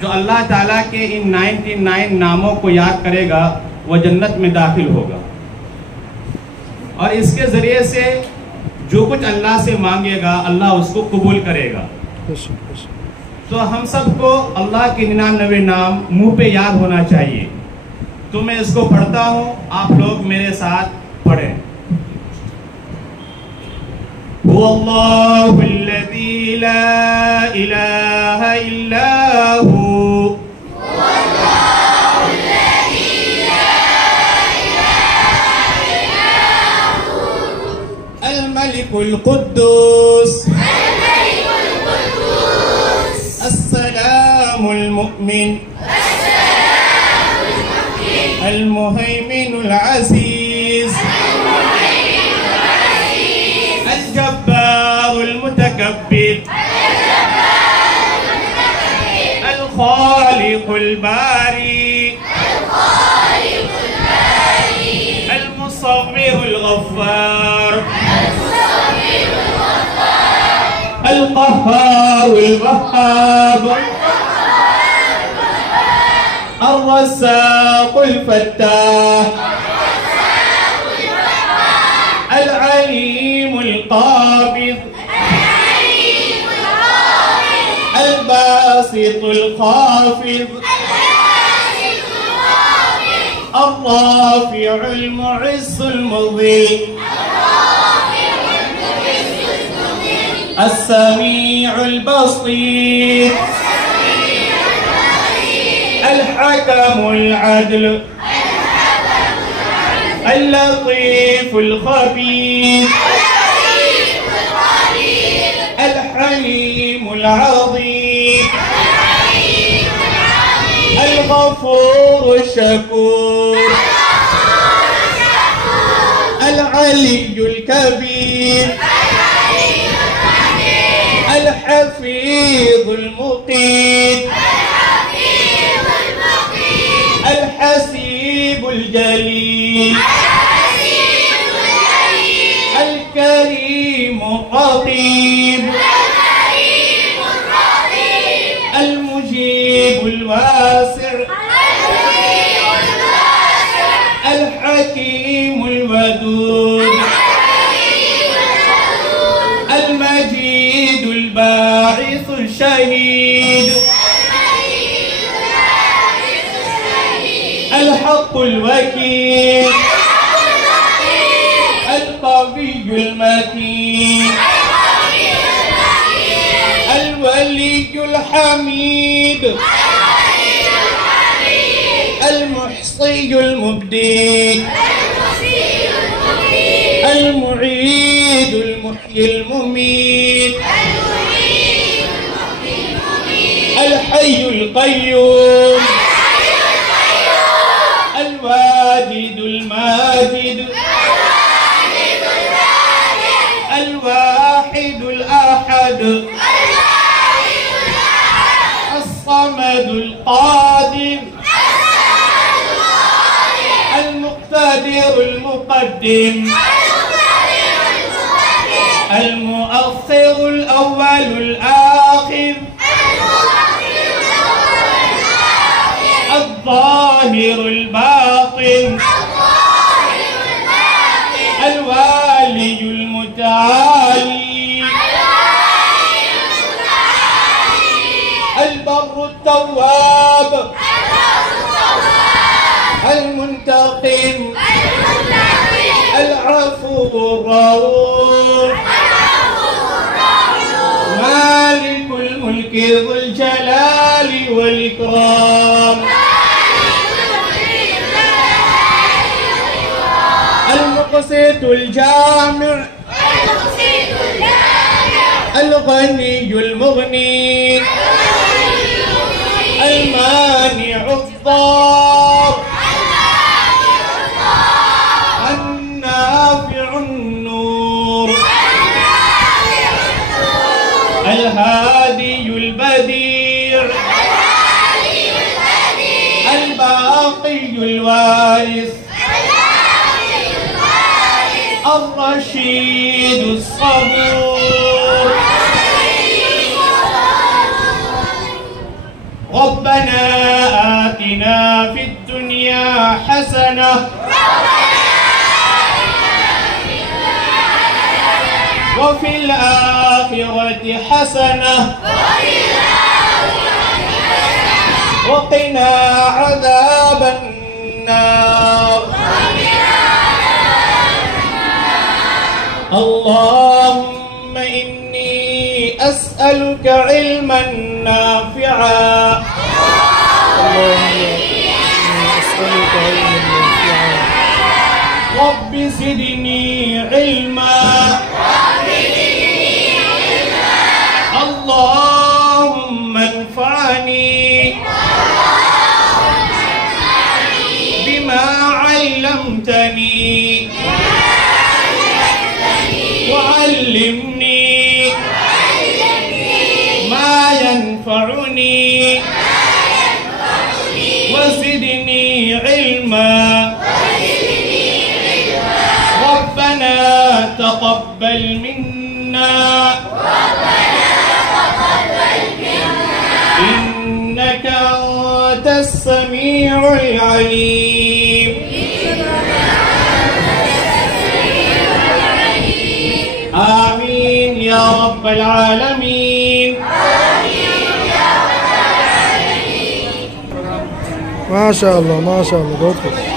जो अल्लाह ताला के इन 99 नामों को याद करेगा वह जन्नत में दाखिल होगा। और इसके ज़रिए से जो कुछ अल्लाह से मांगेगा अल्लाह उसको कबूल करेगा। तो हम सबको अल्लाह के 99 नाम मुंह पे याद होना चाहिए। तो मैं इसको पढ़ता हूँ, आप लोग मेरे साथ पढ़ें। हुवल्लाहुल्लज़ी ला इलाहा इल्ला हू, अल-मलिकुल कुद्दूस, अस्सलामुल मुमिन, अल-मुहैमिनुल अज़ीज़, अल-जब्बारुल मुतकब्बिर, अल-खालिकुल बारी, अल-मुसव्विरुल गफ्फार, अल-क़ह्हारुल वह्हाब, अर्रज़्ज़ाक़ुल फ़त्ताह, अल-अलीमुल क़ाबिज़, अल-बासितुल ख़ाफ़िज़, अर्राफ़िउल मुइज़्ज़ुल मुज़िल, अस्समीउल बसीर, अल-हकमुल अदल, अल-लतीफ़ुल ख़बीर, अल-हलीमुल अज़ीम, अल-गफ़ूरुश शकूर, अल-अलियुल कबीर, अल-हफ़ीज़ुल मुक़ीत, अल-हसीबुल जलील, अल-करीमुर रक़ीब, अल-मुजीबुल वासिअ, अल-हकीमुल वदूद, अल-मजीदुल बाइसुश शहीद, अल-हक़्क़ुल वकील, अल-क़वियुल मतीन, अल-वलियुल हमीद, अल-मुहसीयुल मुबदी, अल-मुईदुल मुहयिल मुमीत, अल-हय्युल क़य्यूम, अल-वाजिदुल माजिद, अल-वाहिदुल अहद, अस-समदुल क़ादिर, अल-मुक़्तदिरुल मुक़द्दिम, अल-मुअख़्ख़िरुल अव्वलुल आख़िर, अल-ज़ाहिरुल बातिन, अल-वालियुल मुतआली, अल-बर्रुत तव्वाब, अल-मुंतक़िम, अल-अफ़ुव्वुर रऊफ़, मालिकुल मुल्क ज़ुल जलाली वल इकराम, अल-मुक़सितुल जामिअ, अल-गनियुल मुग़नी, अल-मानिउज़-ज़ार, अन-नाफ़िउन-नूर, अल-हादियुल बदी', अल-बाक़ियुल वारिस, अर-रशीदुस सबूर, रब्बना حسنة وفي الآخرة حسنة وقنا عذاب النار. اللهم إني أسألك علما نافعا رب زدني علما اللهم انفعني بما علمتني وعلمني ما ينفعني وزدني علما. ربنا تقبل منا إنك أنت السميع العليم. آمين يا رب العالمين. ما شاء الله ما شاء الله، बहुत खूब।